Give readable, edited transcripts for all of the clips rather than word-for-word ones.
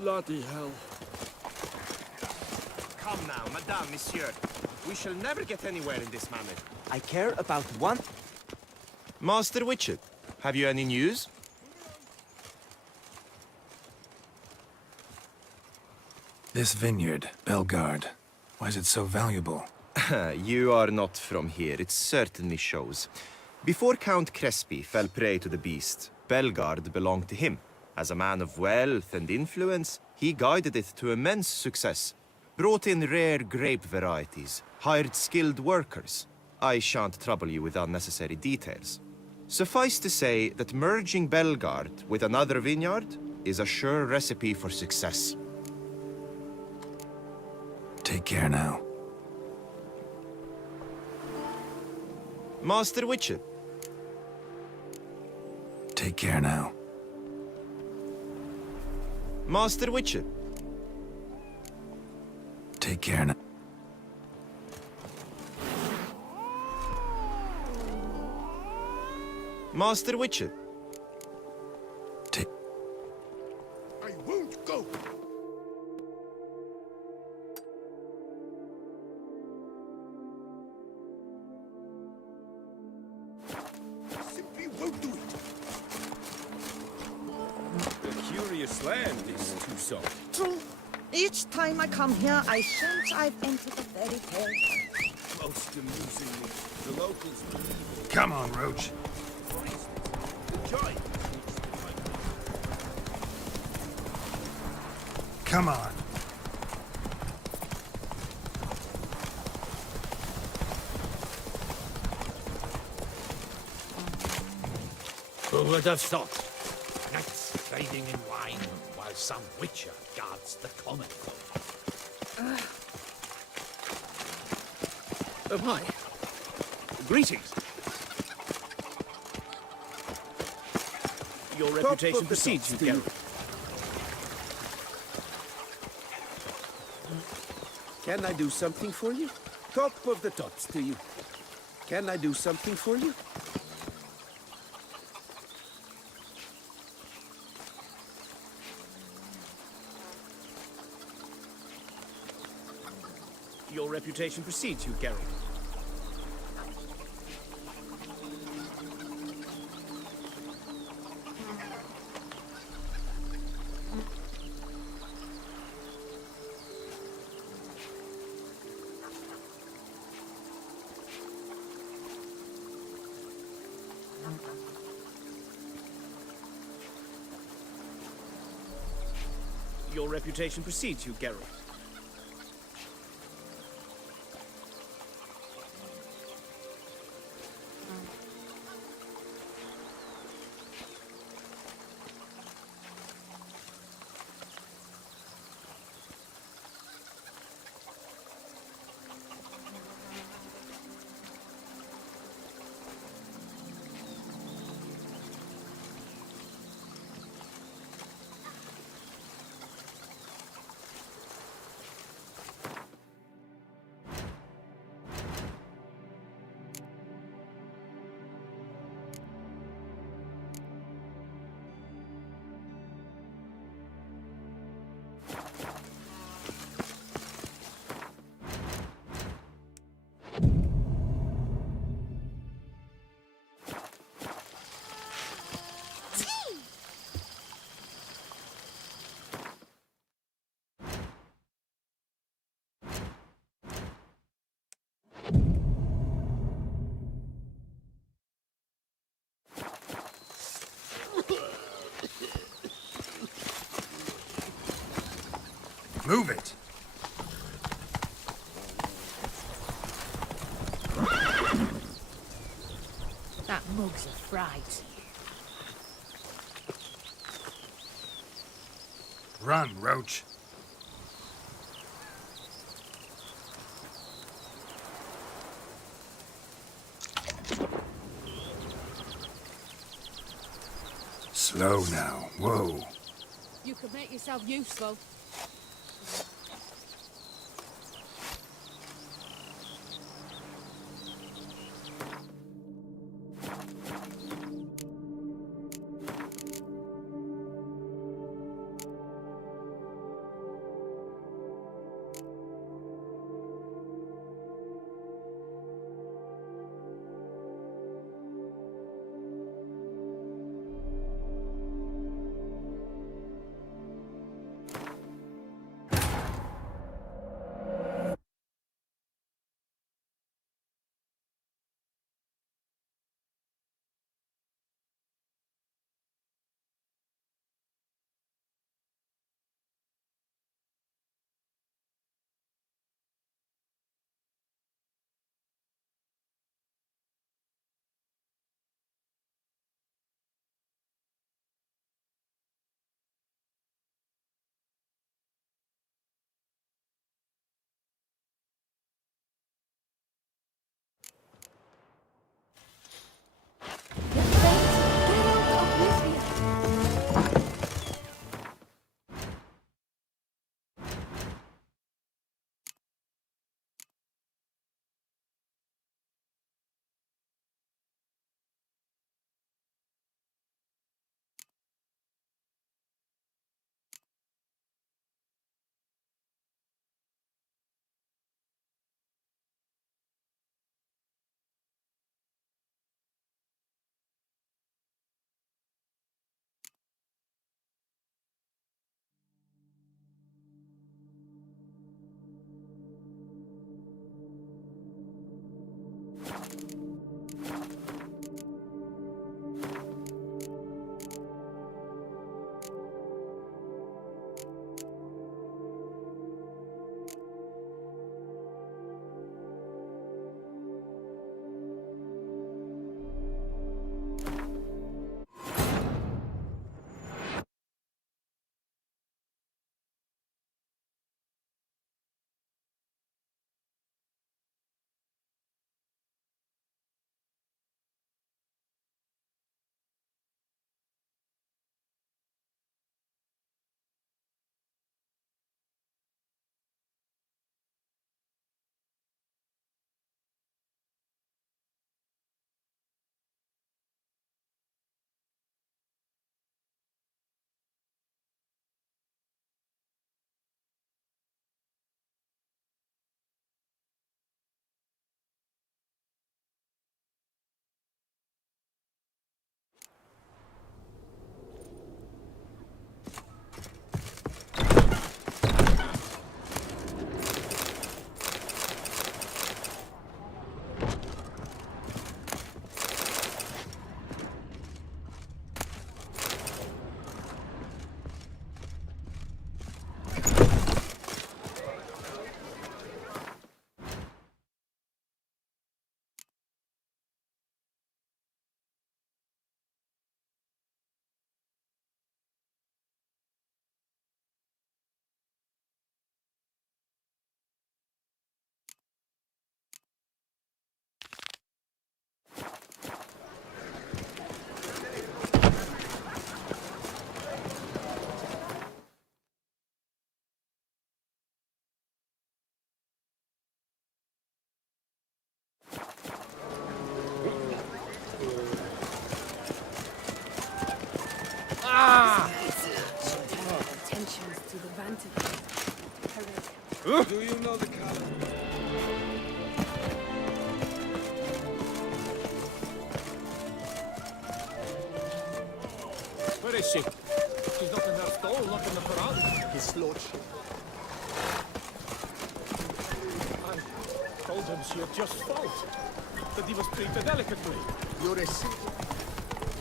Bloody hell. Come now, madame, monsieur. We shall never get anywhere in this manner. I care about one... Master Witcher, have you any news? This vineyard, Belgard, why is it so valuable? You are not from here, it certainly shows. Before Count Crespi fell prey to the beast, Belgard belonged to him. As a man of wealth and influence, he guided it to immense success. Brought in rare grape varieties, hired skilled workers. I shan't trouble you with unnecessary details. Suffice to say that merging Belgard with another vineyard is a sure recipe for success. Take care now. Master Witcher. Take care now. Master Witcher. Take care now. Master Witcher. Take... I won't go! Simply won't do it! A curious land, this Tucson. True. Each time I come here, I sense I've entered a fairy tale. Most amusingly, the locals believe Come on, Roach. the giant. Come on. Who would have thought? Knights trading in wine while some witcher guards the common folk. Oh, hi. Greetings. Your reputation precedes you, Geralt. Can I do something for you? Top of the tops to you. Can I do something for you? Your reputation precedes you, Geralt. Your reputation precedes you, Geralt. Move it. That mug's a fright. Run, Roach. Slow now. Whoa. You could make yourself useful. Attentions to the vantage. Do you know the color? Where is she? She's not in her stall, not in the corral. His lordship. I told him she had just fault. That he was treated delicately. You're a sin.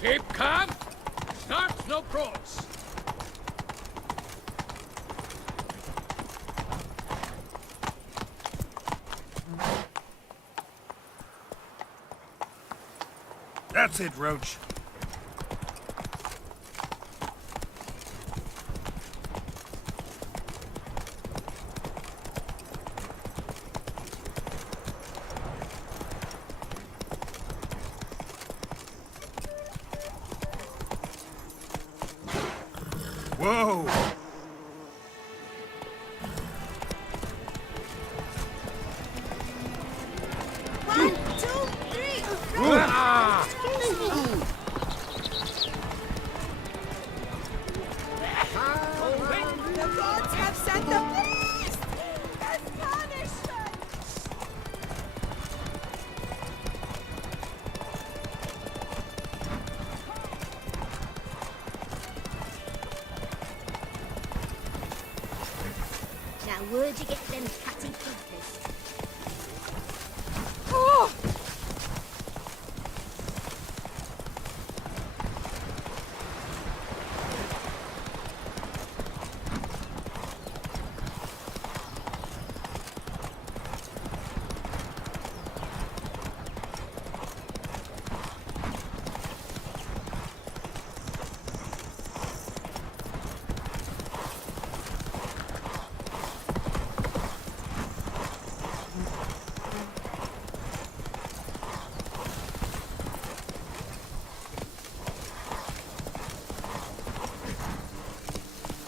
Keep calm. Start no prods. That's it, Roach. Whoa! 1, 2, 3. The gods have sent the beast as punishment. Now, where'd you get them cutty fingers? Oh!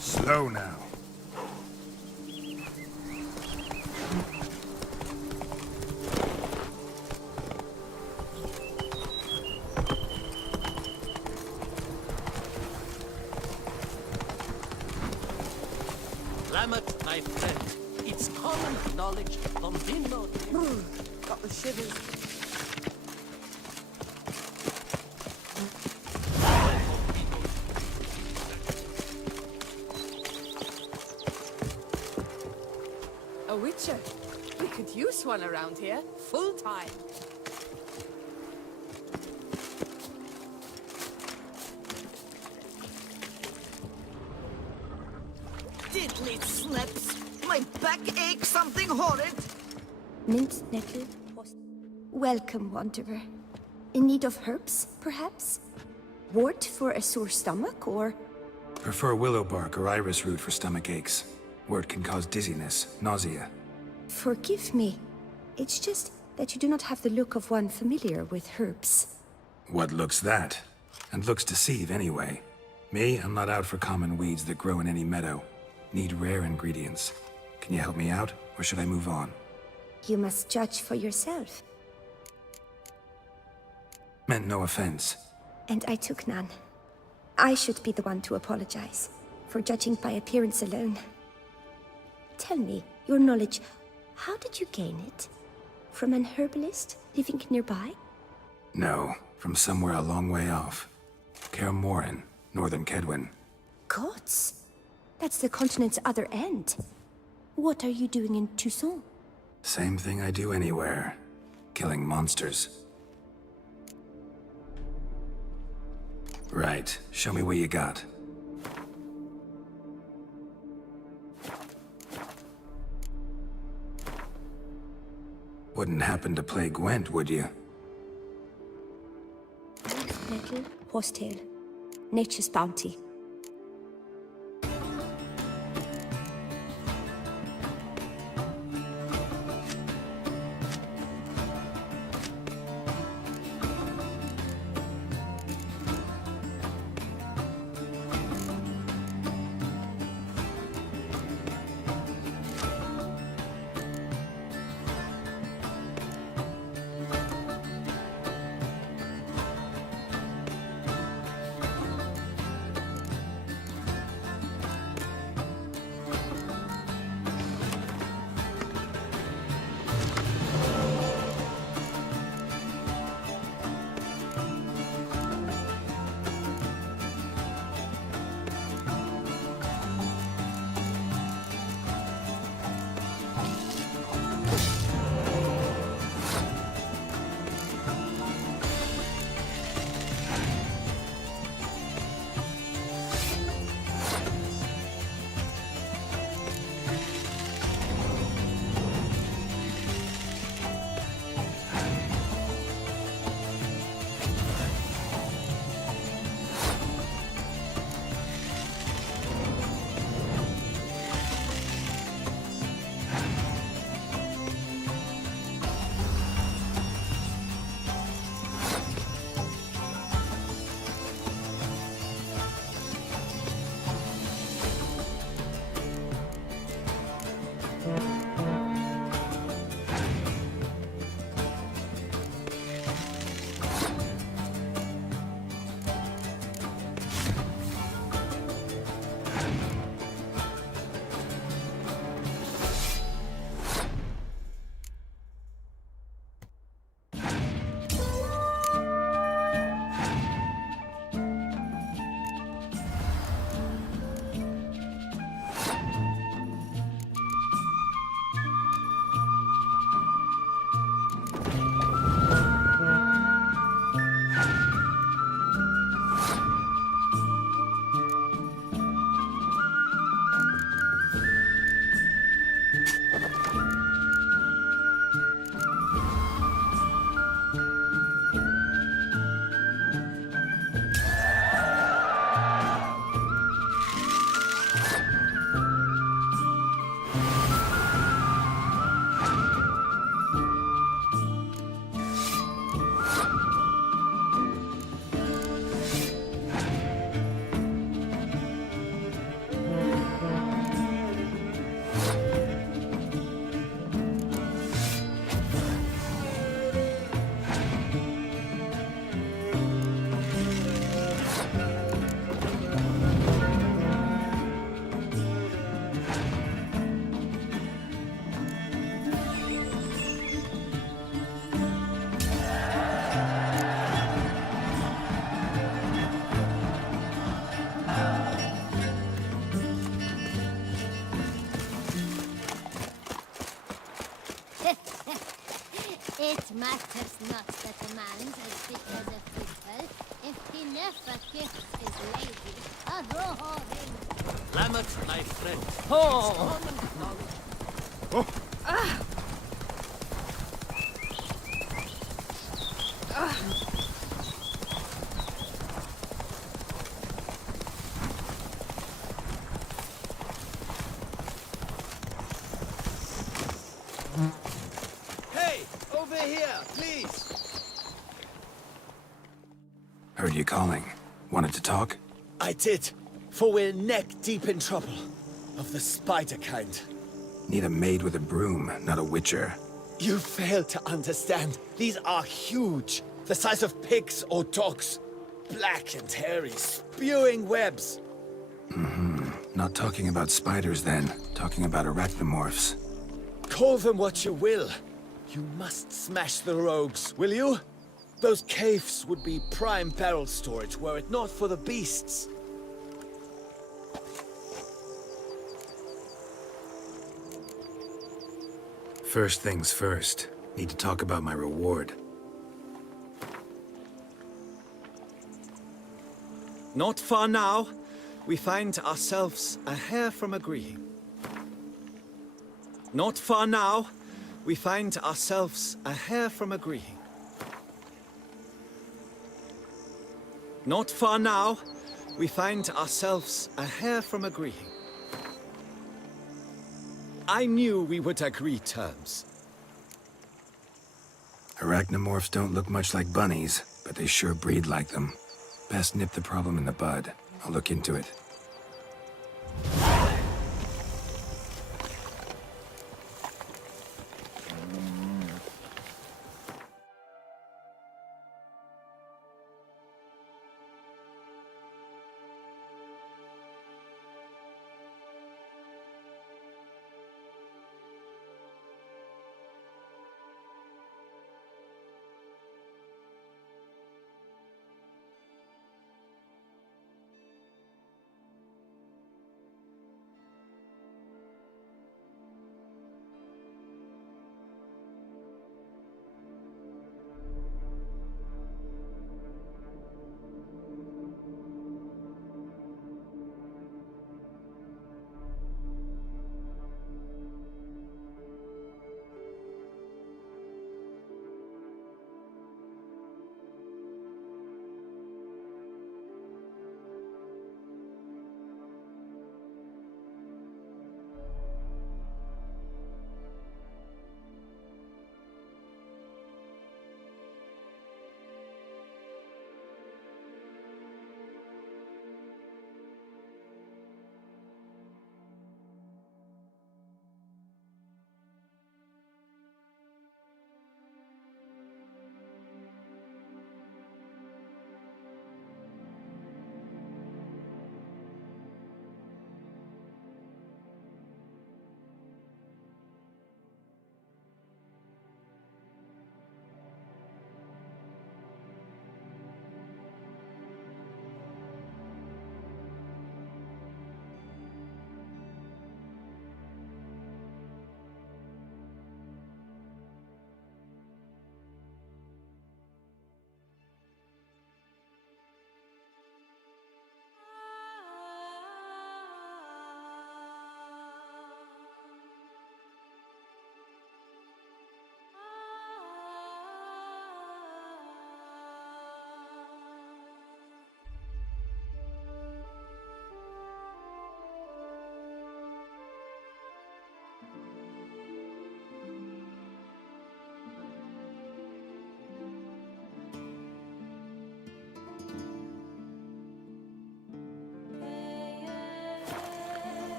Slow now. Lamet, my friend, it's common knowledge from Bimbo. Got the shivers. A witcher. We could use one around here, full time. It snaps. My back aches something horrid. Mint nettle. Welcome, wanderer. In need of herbs, perhaps? Wort for a sore stomach, or... Prefer willow bark or iris root for stomach aches. Wort can cause dizziness, nausea. Forgive me. It's just that you do not have the look of one familiar with herbs. What looks that? And looks deceive anyway. Me, I'm not out for common weeds that grow in any meadow. Need rare ingredients. Can you help me out, or should I move on? You must judge for yourself. Meant no offense. And I took none. I should be the one to apologize for judging by appearance alone. Tell me, your knowledge, how did you gain it? From an herbalist living nearby? No, from somewhere a long way off. Kaer Morhen, northern Kedwin. Gods! That's the continent's other end. What are you doing in Toussaint? Same thing I do anywhere. Killing monsters. Right, show me what you got. Wouldn't happen to play Gwent, would you? Nettle, horsetail. Nature's bounty. It matters not that a man is thick as a football if he never kisses his lady. Lamet, my friend. Oh! Common knowledge. Hey, over here, please. Heard you calling. Wanted to talk? I did, for we're neck deep in trouble. Of the spider kind. Need a maid with a broom, not a witcher. You fail to understand. These are huge. The size of pigs or dogs. Black and hairy, spewing webs. Not talking about spiders then. Talking about arachnomorphs. Call them what you will. You must smash the rogues, will you? Those caves would be prime barrel storage were it not for the beasts. First things first. Need to talk about my reward. Not far now, we find ourselves a hair from agreeing. Not far now, we find ourselves a hair from agreeing. Not far now, we find ourselves a hair from agreeing. I knew we would agree terms. Arachnomorphs don't look much like bunnies, but they sure breed like them. Best nip the problem in the bud. I'll look into it.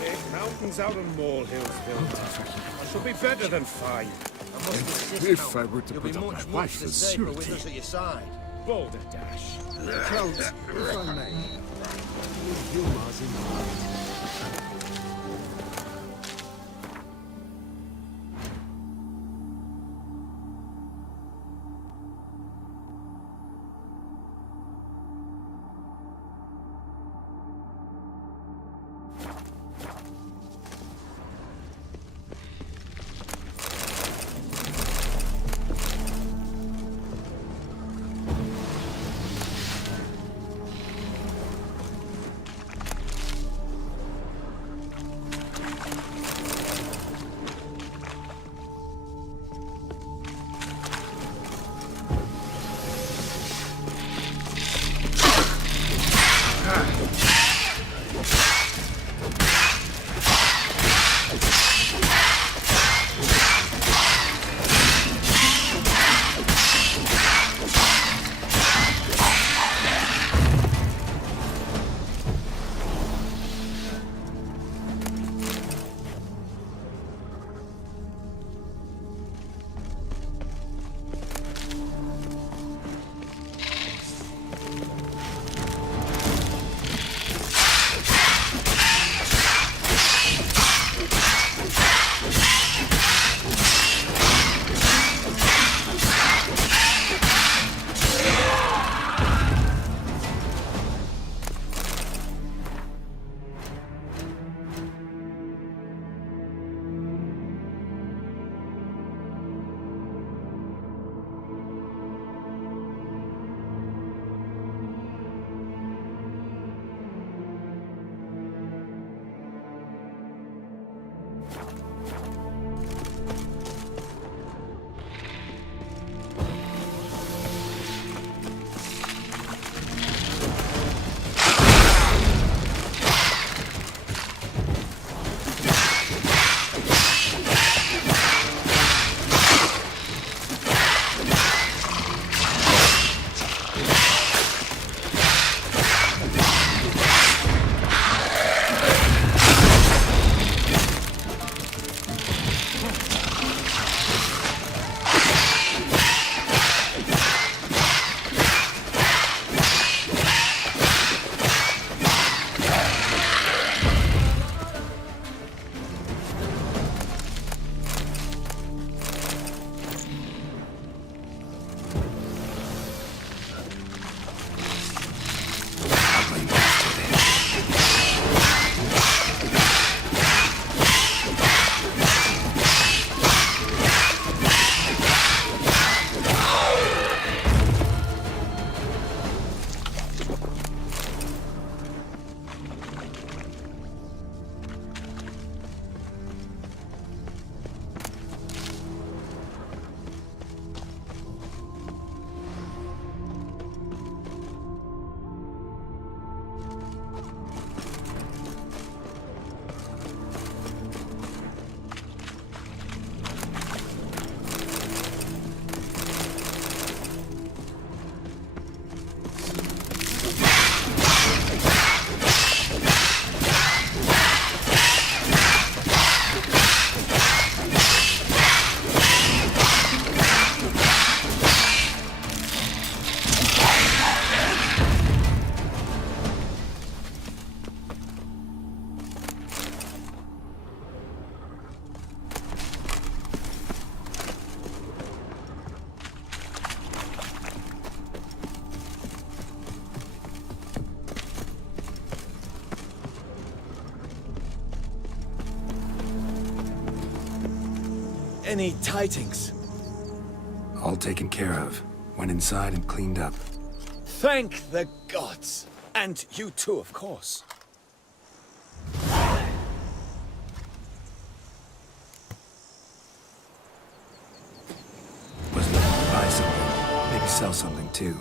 Make mountains out of molehills, Bill. I shall be better than fine. If I were to put up my wife as surety. At your side. Boulder Dash. Count, if I may. With humors in mind. Any tidings? All taken care of. Went inside and cleaned up. Thank the gods. And you too, of course. Was looking to buy something. Maybe sell something too.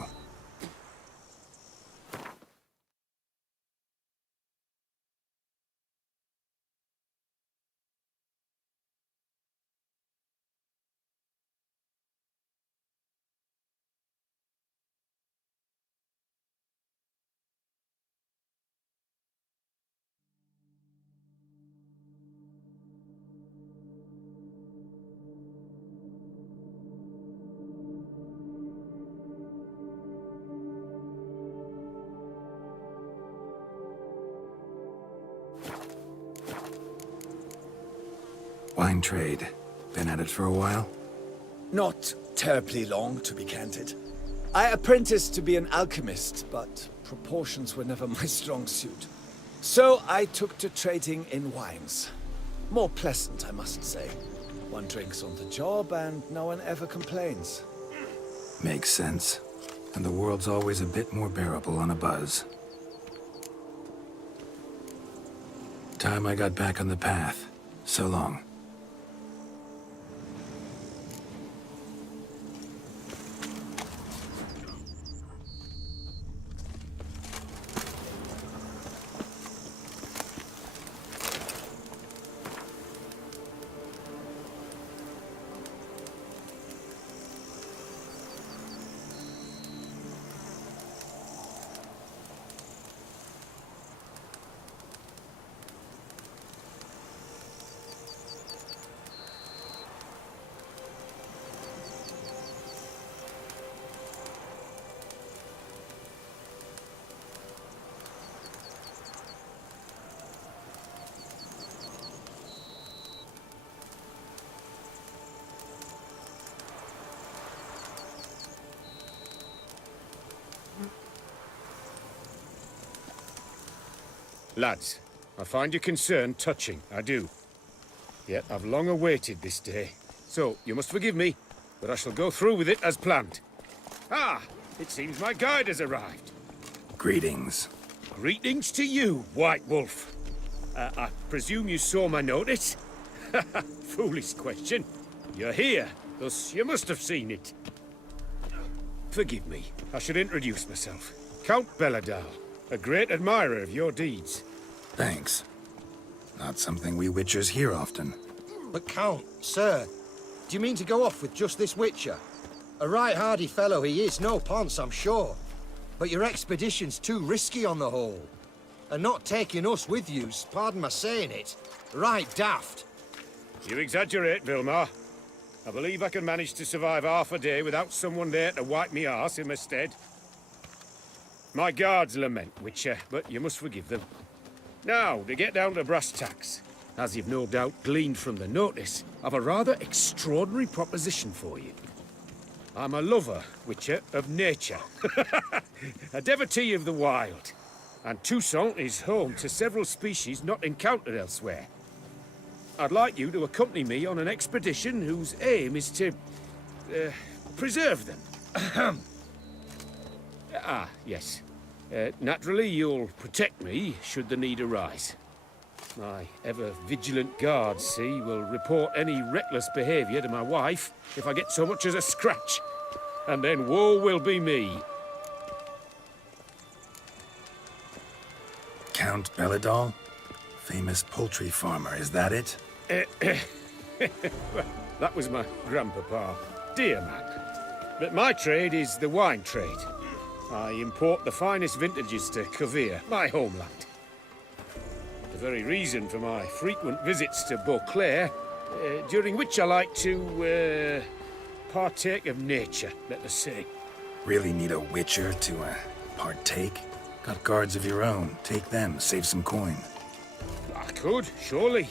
Wine trade. Been at it for a while? Not terribly long, to be candid. I apprenticed to be an alchemist, but proportions were never my strong suit. So I took to trading in wines. More pleasant, I must say. One drinks on the job and no one ever complains. Makes sense. And the world's always a bit more bearable on a buzz. Time I got back on the path. So long. Lads, I find your concern touching, I do. Yet I've long awaited this day. So, you must forgive me, but I shall go through with it as planned. Ah, it seems my guide has arrived. Greetings. Greetings to you, White Wolf. I presume you saw my notice? Foolish question. You're here, thus you must have seen it. Forgive me, I should introduce myself. Count Belladal, a great admirer of your deeds. Thanks. Not something we Witchers hear often. But Count, sir, do you mean to go off with just this Witcher? A right hardy fellow he is, no ponce, I'm sure. But your expedition's too risky on the whole. And not taking us with you's, pardon my saying it, right daft. You exaggerate, Vilmar. I believe I can manage to survive half a day without someone there to wipe me arse in my stead. My guards lament, Witcher, but you must forgive them. Now, to get down to brass tacks, as you've no doubt gleaned from the notice, I've a rather extraordinary proposition for you. I'm a lover, Witcher, of nature. A devotee of the wild. And Toussaint is home to several species not encountered elsewhere. I'd like you to accompany me on an expedition whose aim is to preserve them. Yes. Naturally, you'll protect me should the need arise. My ever-vigilant guards, see, will report any reckless behavior to my wife if I get so much as a scratch. And then woe will be me. Count Belladal? Famous poultry farmer, is that it? That was my grandpapa. Dear man. But my trade is the wine trade. I import the finest vintages to Kavir, my homeland. The very reason for my frequent visits to Beauclair, during which I like to, partake of nature, let us say. Really need a Witcher to, partake? Got guards of your own. Take them, save some coin. I could, surely.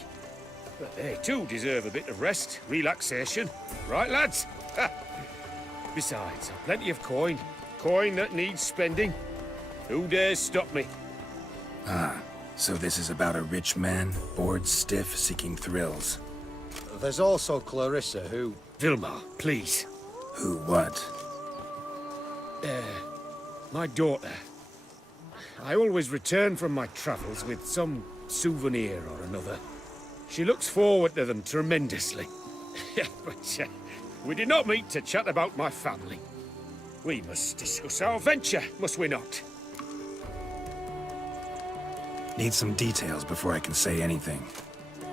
But they too deserve a bit of rest, relaxation. Right, lads? Besides, I've plenty of coin. Coin that needs spending. Who dares stop me? Ah, so this is about a rich man, bored stiff, seeking thrills. there's also Clarissa, who... Vilmar, please. Who what? My daughter. I always return from my travels with some souvenir or another. She looks forward to them tremendously. But we did not meet to chat about my family. We must discuss our venture, must we not? Need some details before I can say anything.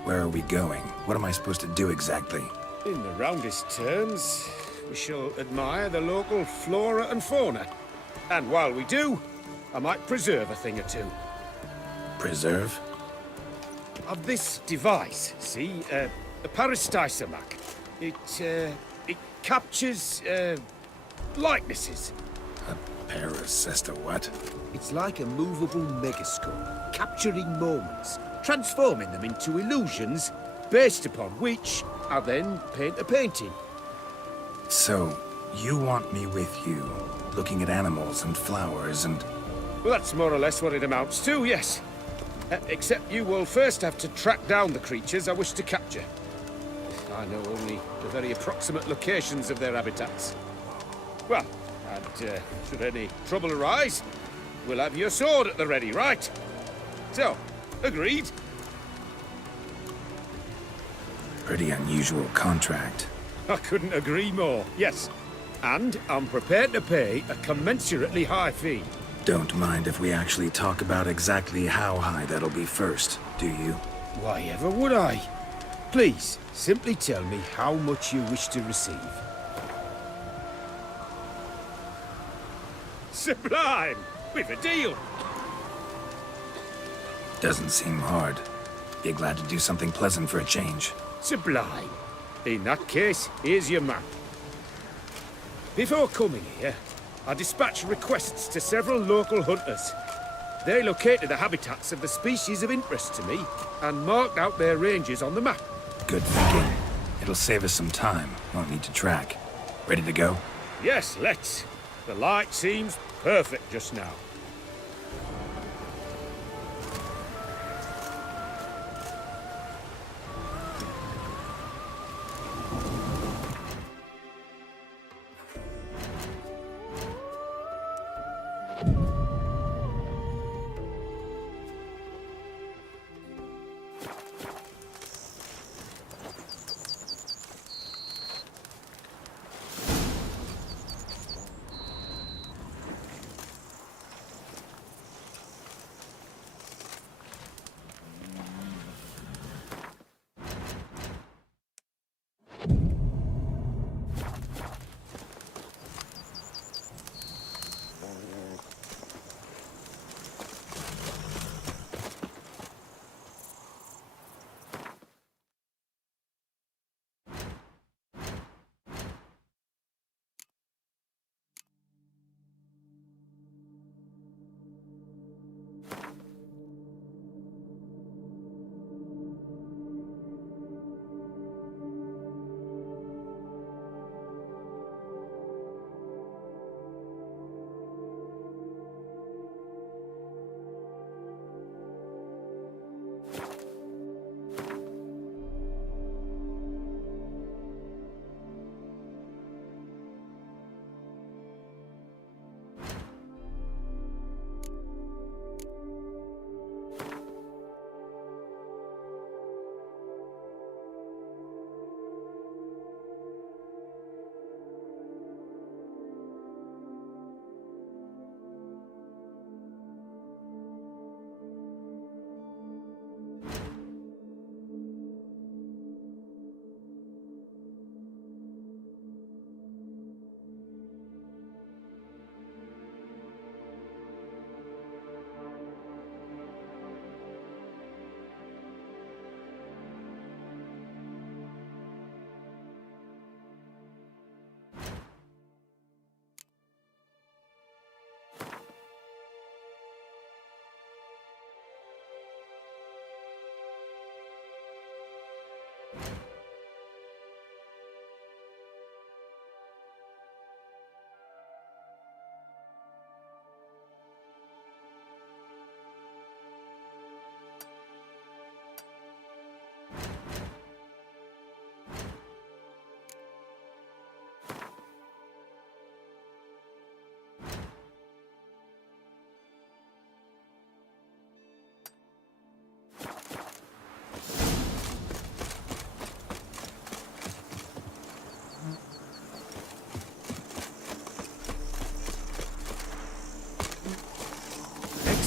Where are we going? What am I supposed to do exactly? In the roundest terms, we shall admire the local flora and fauna. And while we do, I might preserve a thing or two. Preserve? Of this device, see? A peristysomac. It captures, likenesses. A paracesta what? It's like a movable megascope, capturing moments, transforming them into illusions, based upon which I then paint a painting. So, you want me with you, looking at animals and flowers and... Well, that's more or less what it amounts to, yes. Except you will first have to track down the creatures I wish to capture. I know only the very approximate locations of their habitats. Well, and should any trouble arise, we'll have your sword at the ready, right? So, agreed? Pretty unusual contract. I couldn't agree more, yes. And I'm prepared to pay a commensurately high fee. Don't mind if we actually talk about exactly how high that'll be first, do you? Why ever would I? Please, simply tell me how much you wish to receive. Sublime! We've a deal! Doesn't seem hard. Be glad to do something pleasant for a change. Sublime. In that case, here's your map. Before coming here, I dispatched requests to several local hunters. They located the habitats of the species of interest to me and marked out their ranges on the map. Good thinking. It'll save us some time. Won't need to track. Ready to go? Yes, let's. The light seems perfect just now.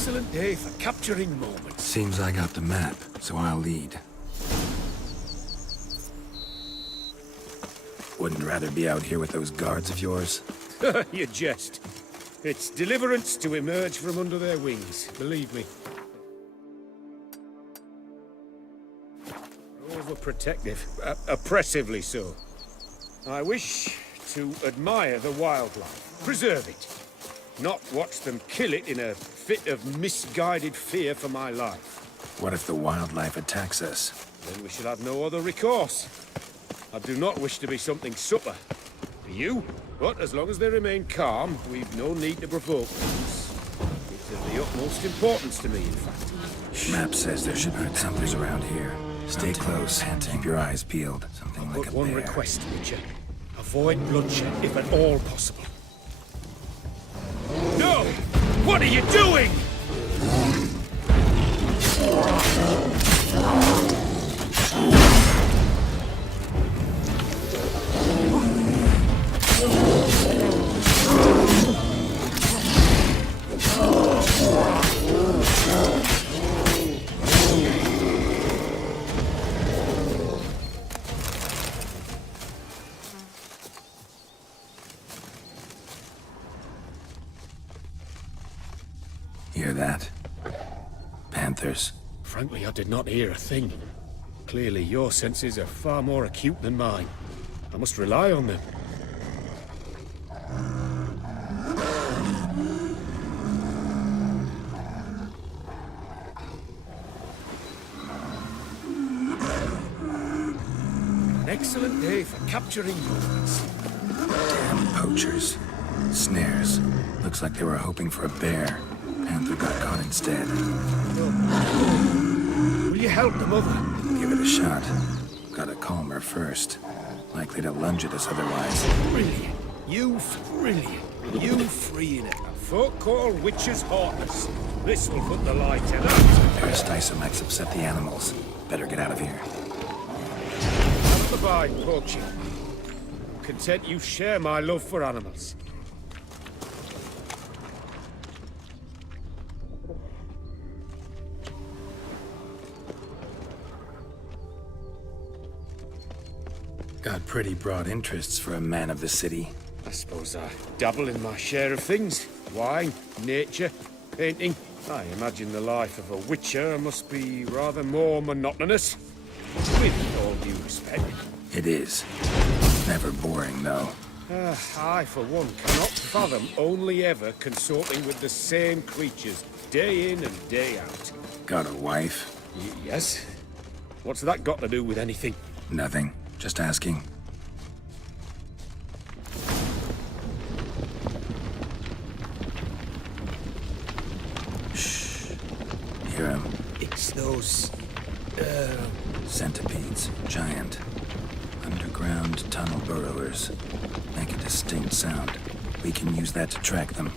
excellent day for capturing moments. Seems I got the map, so I'll lead. Wouldn't rather be out here with those guards of yours? You jest. It's deliverance to emerge from under their wings, believe me. Overprotective, oppressively so. I wish to admire the wildlife, preserve it, not watch them kill it in a fit of misguided fear for my life. What if the wildlife attacks us? Then we shall have no other recourse. I do not wish to be something supper for you, but as long as they remain calm, we've no need to provoke them. It's of the utmost importance to me, in fact. Map says there should be something around here. Stay close and keep your eyes peeled. Something like a one bear. request, Witcher. Avoid bloodshed, if at all possible. No! What are you doing? Hear that? Panthers. Frankly, I did not hear a thing. Clearly, your senses are far more acute than mine. I must rely on them. An excellent day for capturing moments. Damn poachers. Snares. Looks like they were hoping for a bear. Panther got caught instead. Will you help the mother? Give it a shot. Gotta calm her first. Likely to lunge at us otherwise. Brilliant. You freeing it. A folk call witches heartless. This will put the light in us. Peristysomics upset the animals. Better get out of here. Out of the bind, poaching. Content you share my love for animals. Got pretty broad interests for a man of the city. I suppose I dabble in my share of things. Wine, nature, painting. I imagine the life of a witcher must be rather more monotonous. With all due respect. It is. Never boring, though. I, for one, cannot fathom only ever consorting with the same creatures, day in and day out. Got a wife? Yes? What's that got to do with anything? Nothing. Just asking. Shh. Hear him. It's those... Centipedes. Giant. Underground tunnel burrowers. Make a distinct sound. We can use that to track them.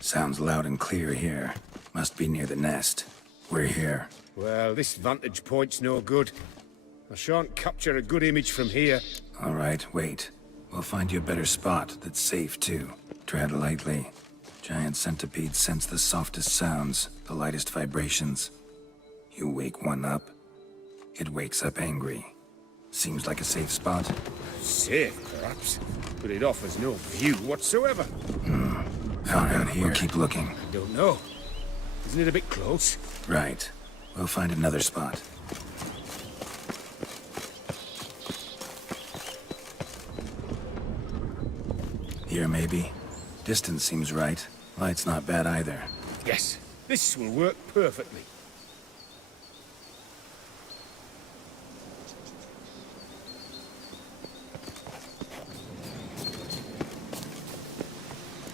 Sounds loud and clear here. Must be near the nest. We're here. Well, this vantage point's no good. I shan't capture a good image from here. All right, wait. We'll find you a better spot that's safe, too. Tread lightly. Giant centipedes sense the softest sounds, the lightest vibrations. You wake one up, it wakes up angry. Seems like a safe spot. Safe, perhaps, but it offers no view whatsoever. How about here? We'll keep looking. I don't know. Isn't it a bit close? Right. We'll find another spot. Here, maybe? Distance seems right. Light's not bad either. Yes, this will work perfectly.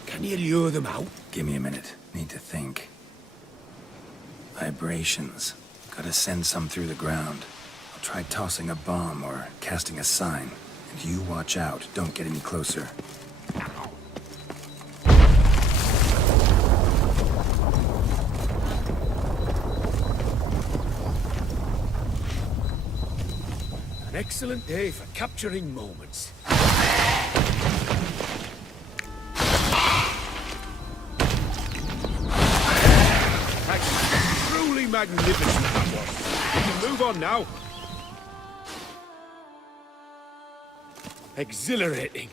Can you lure them out? Give me a minute. Need to think. Vibrations. Gotta send some through the ground. I'll try tossing a bomb or casting a sign. And you watch out. Don't get any closer. An excellent day for capturing moments. Truly magnificent that was. We can move on now. Exhilarating.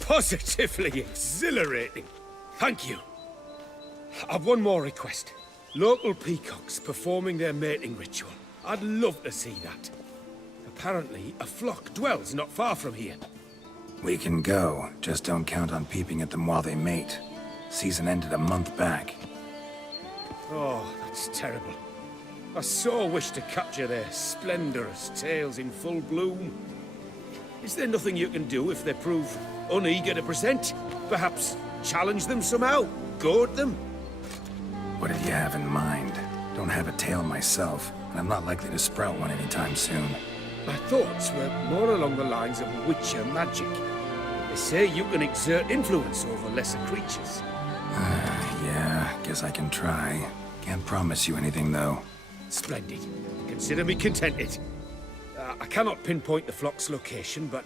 Positively exhilarating. Thank you. I've one more request. Local peacocks performing their mating ritual. I'd love to see that. Apparently, a flock dwells not far from here. We can go. Just don't count on peeping at them while they mate. Season ended a month back. Oh, that's terrible. I so wish to capture their splendorous tails in full bloom. Is there nothing you can do if they prove uneager to present? Perhaps challenge them somehow? Goad them? What did you have in mind? Don't have a tail myself, and I'm not likely to sprout one anytime soon. My thoughts were more along the lines of witcher magic. They say you can exert influence over lesser creatures. Yeah, guess I can try. Can't promise you anything, though. Splendid. Consider me contented. I cannot pinpoint the flock's location, but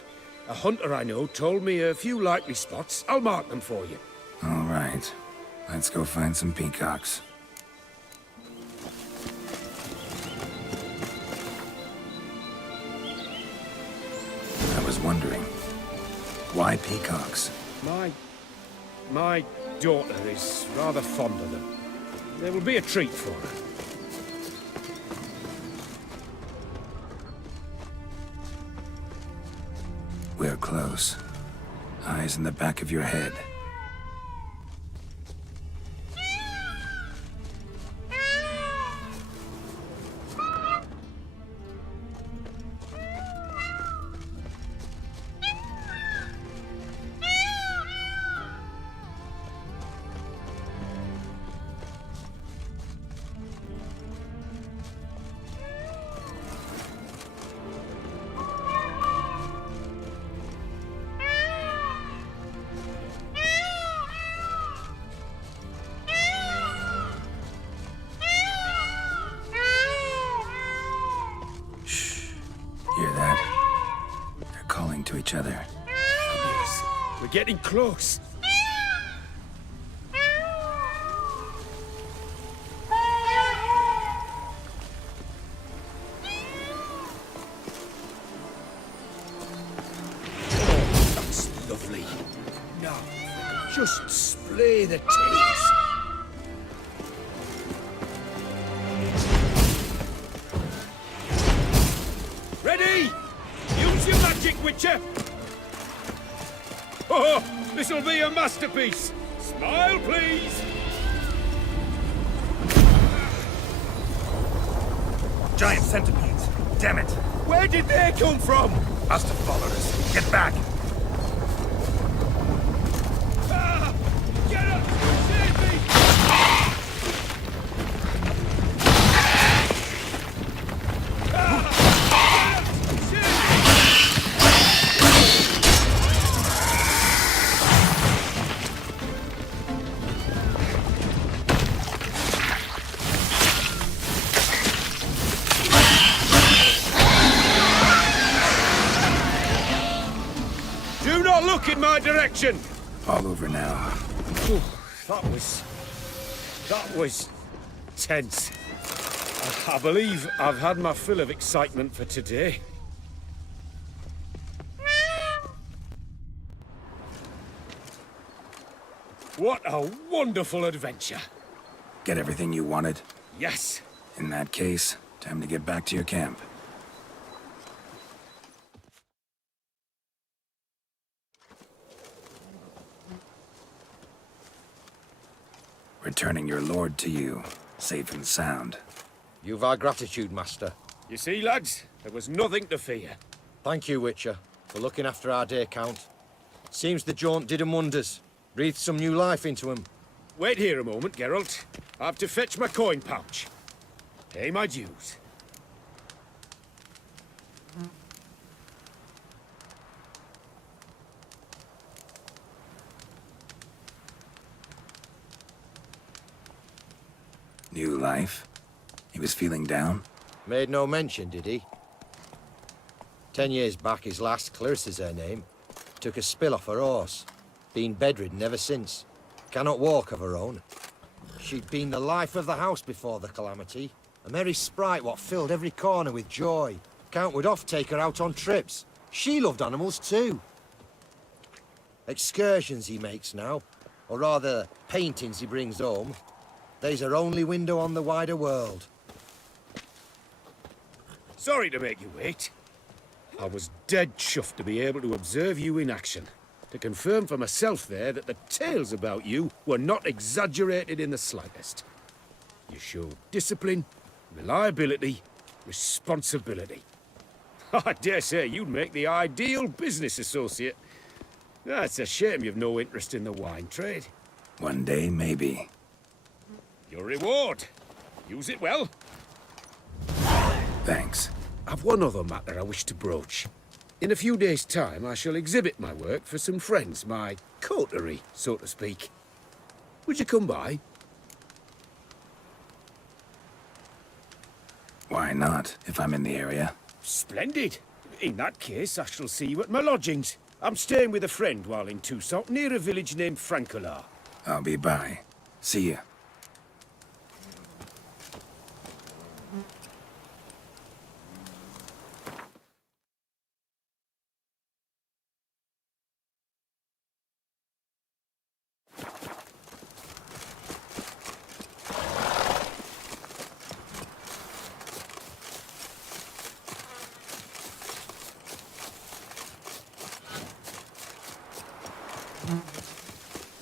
a hunter I know told me a few likely spots. I'll mark them for you. All right. Let's go find some peacocks. I was wondering, why peacocks? My daughter is rather fond of them. They will be a treat for her. We're close. Eyes in the back of your head. Hear that? They're calling to each other. Fabulous. We're getting close. Oh, that's lovely. Now, just splay the tails. Ready? Use your magic, Witcher! Oh, this'll be a masterpiece! Smile, please! Giant centipedes! Damn it! Where did they come from? Must have followed us. Get back! Ah! Get up! Save me! Do not look in my direction! All over now. Whew, that was tense. I believe I've had my fill of excitement for today. What a wonderful adventure. Get everything you wanted? Yes. In that case, time to get back to your camp. Returning your lord to you, safe and sound. You've our gratitude, Master. You see, lads, there was nothing to fear. Thank you, Witcher, for looking after our day count. Seems the jaunt did 'em wonders. Breathed some new life into 'em. Wait here a moment, Geralt. I have to fetch my coin pouch. Pay my dues. New life? He was feeling down? Made no mention, did he? 10 years back, his last, Clarissa's her name, took a spill off her horse. Been bedridden ever since. Cannot walk of her own. She'd been the life of the house before the calamity. A merry sprite what filled every corner with joy. Count would oft take her out on trips. She loved animals too. Excursions he makes now, or rather, paintings he brings home. They's her only window on the wider world. Sorry to make you wait. I was dead chuffed to be able to observe you in action. To confirm for myself there that the tales about you were not exaggerated in the slightest. You showed discipline, reliability, responsibility. I dare say you'd make the ideal business associate. It's a shame you've no interest in the wine trade. One day, maybe. Your reward. Use it well. Thanks. I've one other matter I wish to broach. In a few days' time, I shall exhibit my work for some friends, my coterie, so to speak. Would you come by? Why not, if I'm in the area? Splendid. In that case, I shall see you at my lodgings. I'm staying with a friend while in Toussaint, near a village named Francois. I'll be by. See ya.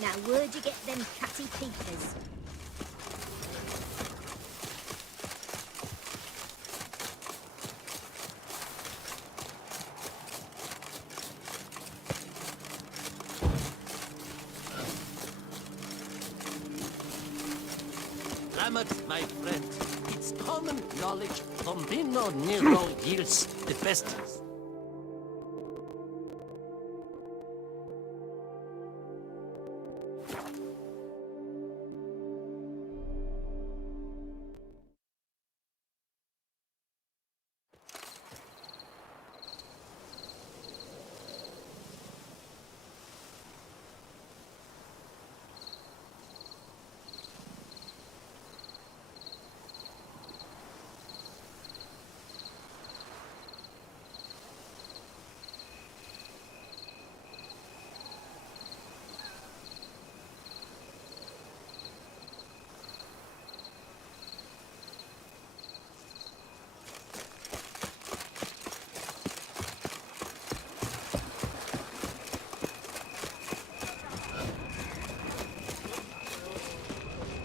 Now, where'd you get them catty peepers? Lammert, my friend, it's common knowledge Bombino Nero yields the best.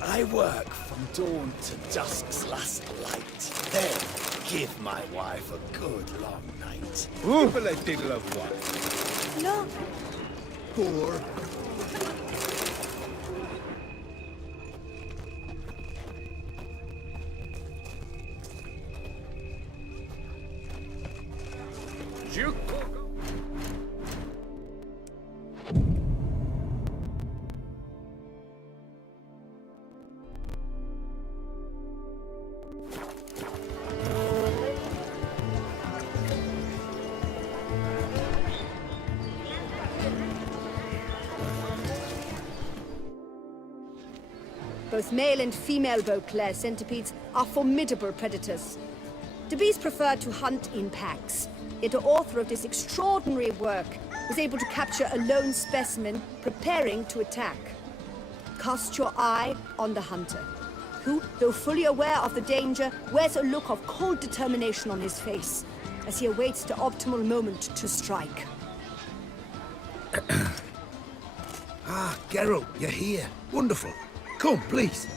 I work from dawn to dusk's last light. Then give my wife a good long night. People a diddle of what? Look, Poor. Both male and female Beauclair centipedes are formidable predators. The bees prefer to hunt in packs, yet the author of this extraordinary work was able to capture a lone specimen preparing to attack. Cast your eye on the hunter, who, though fully aware of the danger, wears a look of cold determination on his face as he awaits the optimal moment to strike. Ah, Geralt, you're here. Wonderful. Come, please.